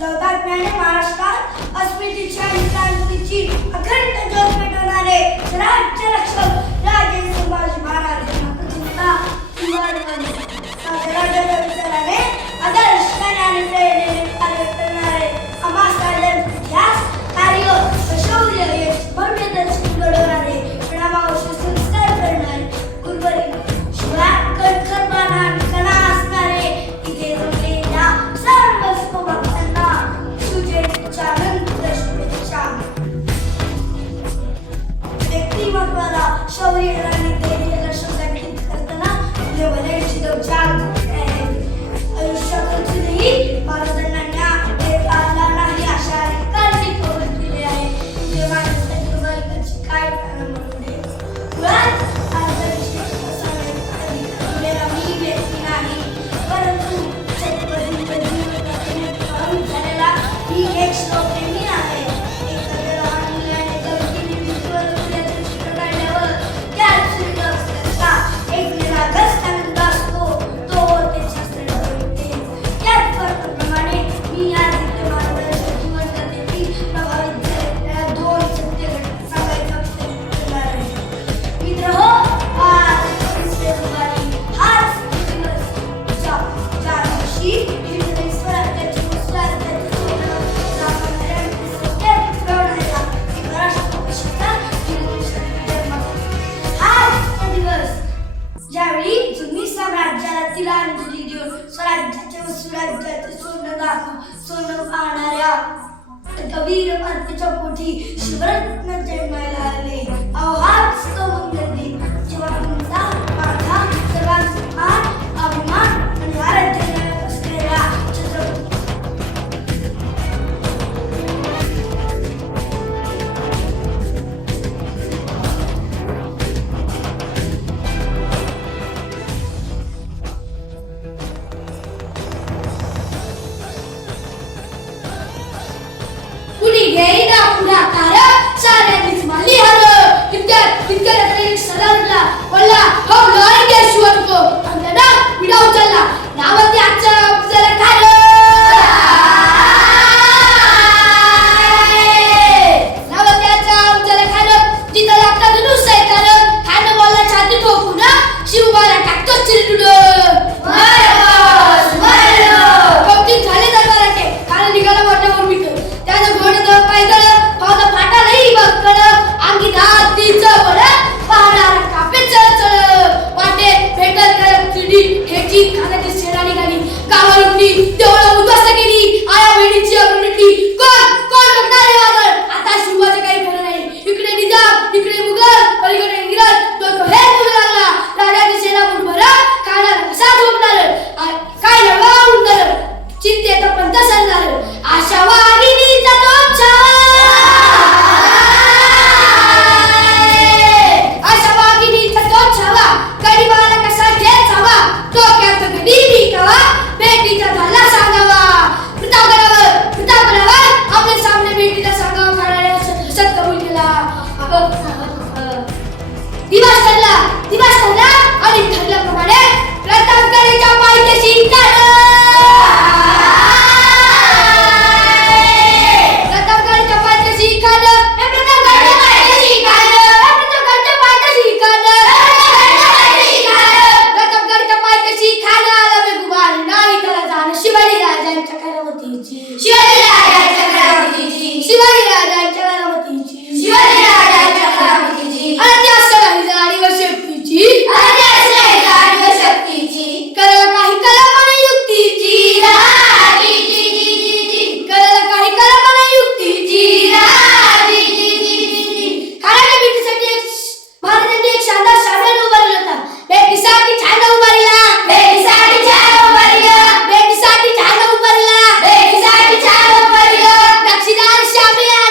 लौतात्म्याने महाराष्ट्रात अस्मितेची आणि क्रांतीची अखंड ज्योत पेटवणारे राज्य रक्षक राजे संभाजी महाराज यांना चिंता राजाच्या विचाराने आदर्शाने आणि प्रेरणेने कार्य करणारे समाजकार्य इतिहास कार्य शौर्य याची भव्य दर्शन घडवणारे प्रेमावश्य संस्कार करणारे उर्वरित शिवाय कणखरपणा कणा असणारे इथे जमलेल्या सर्व भक्तांना सुजयच्या अनंत शुभेच्छा. व्यक्तिमत्वाला शौर्य आणि धैर्य दर्शन करताना भलेची दौचार आयुष्यातही महाराजांना देवाला नाही अशा अनेकांनी कबूल केले आहे. तुझे माणसाची वर्गाची काय कारण म्हणून मुळात मी व्यक्ती नाही परंतु झालेला ही एक श्लोकप्रेमी आहे. एखाद्या लहान मुलाने गमतीने भिंतीवर उड्याचे चित्र काढल्यावर त्यात सुरेख असल्याचा एक निरागस आनंद असतो तो त्याच्या स्त्रीला त्याच प्रमाणे मी आज इथे महाराजांच्या जीवनकथेतील प्रभावित झालेल्या दोन सत्य घटना सांगायचा प्रयत्न करणार आहे. मित्रहो, आज 21 फेब्रुवारी हाच दिवस ज्या दिवशी हिंदवी स्वराज्याची स्वराज्याची सत्य पृथ्वीवरच्या एक राष्ट्रपतीचा हाच दिवस ज्यावेळी जुनी साम्राज्याला तिलांजली देऊन स्वराज्याचे व सुराज्याचे सोनं पाहणाऱ्या कबीर पंथाच्या पोटी शिवरत्न जन्माला आले. हाच तो मंगल दिन जेव्हा तुमचा माझा सर्वांचा अभिमान आणि भारत असलेल्या छत्रपती कुणी घेईना पुढाकार साऱ्यांनीच मानली हर तितक्यात सलामला वल्ला हो लॉरी शिवतो अंगना विडा उचलला नावती आजच्या पुजाला खार नावती आजच्या पुजाला खार जिथं लागता धनुष सैतान खान बोलला छाती ठोकून शिवबाला टाकतो चिरडुड कौतिक झाले दरबाराचे खान निघाला मोठ्या उर्मित त्यानं घोडं पायदळ पावलं फाटा नाही बघ अंगी दात तिचं बरं पाहणारा कापे चळचळ वाटे भेटल करत चिडी हेची खाण्याची सेना निघाली गावावर उठली देवळा उद्ध्वस्त केली आया बहिणीची अग्नी मिटली कोण बघणार हे वादळ आता शिवाचे काही खरं नाही इकडे निजाम इकडे मुघल पलीकडे इंग्रज तो हे बोलू लागला राजाची सेना मुठभर खाणार कसा झोपणार काय नवा उंदर चिंतेत पंत सरणार आशा वागिनीचा तो आशा वागिनीचा तो छावा गरीबाला कसा ठेचावा डोक्यात गडी कवा बेटीचा झाला सांगावा प्रताप करावा आपल्या सामने बेटीला सांगावा खाणाऱ्या सत कबूल केला दिवस ठरला आणि ठरल्याप्रमाणे प्रतापगडाच्या पायथ्याशी शामिल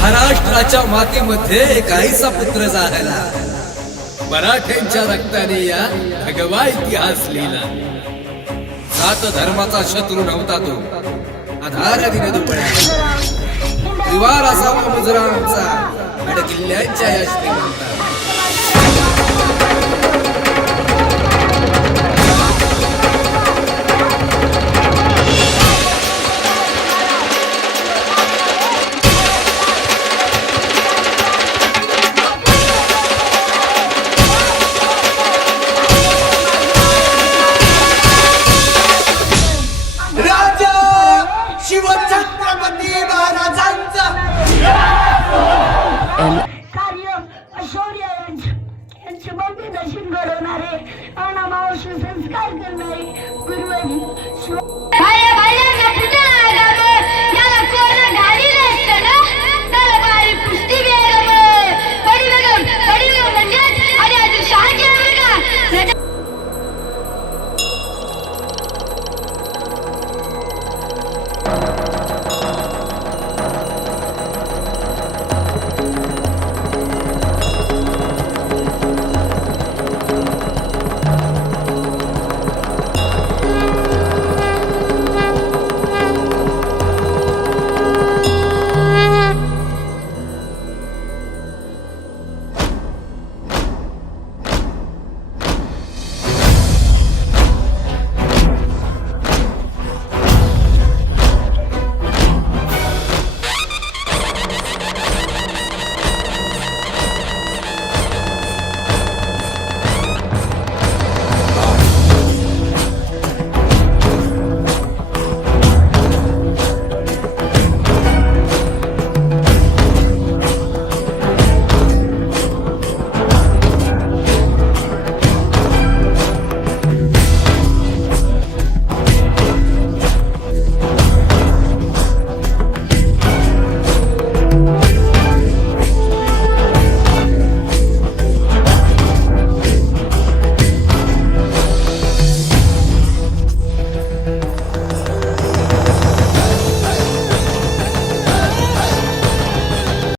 महाराष्ट्राच्या मातीमध्ये काहीसा पुत्र झाला. मराठ्यांच्या रक्ताने या भगवा इतिहास लिहिला. सात धर्माचा शत्रू नव्हता तो, आधार दिने दुबळ्या. त्रिवार असावा मुजरा आमचा, गडकिल्ल्यांच्या या श्रीमंता. शिवछत्रपती महाराजांचा कार्य शौर्य यांचे भव्य दर्शन घडवणारे अनामावश्य संस्कार करणारे गुरुवारी याला कोण घालील असतं ना त्याला बारी कुस्ती पडी म्हणजे आणि आज शहाजी आहे का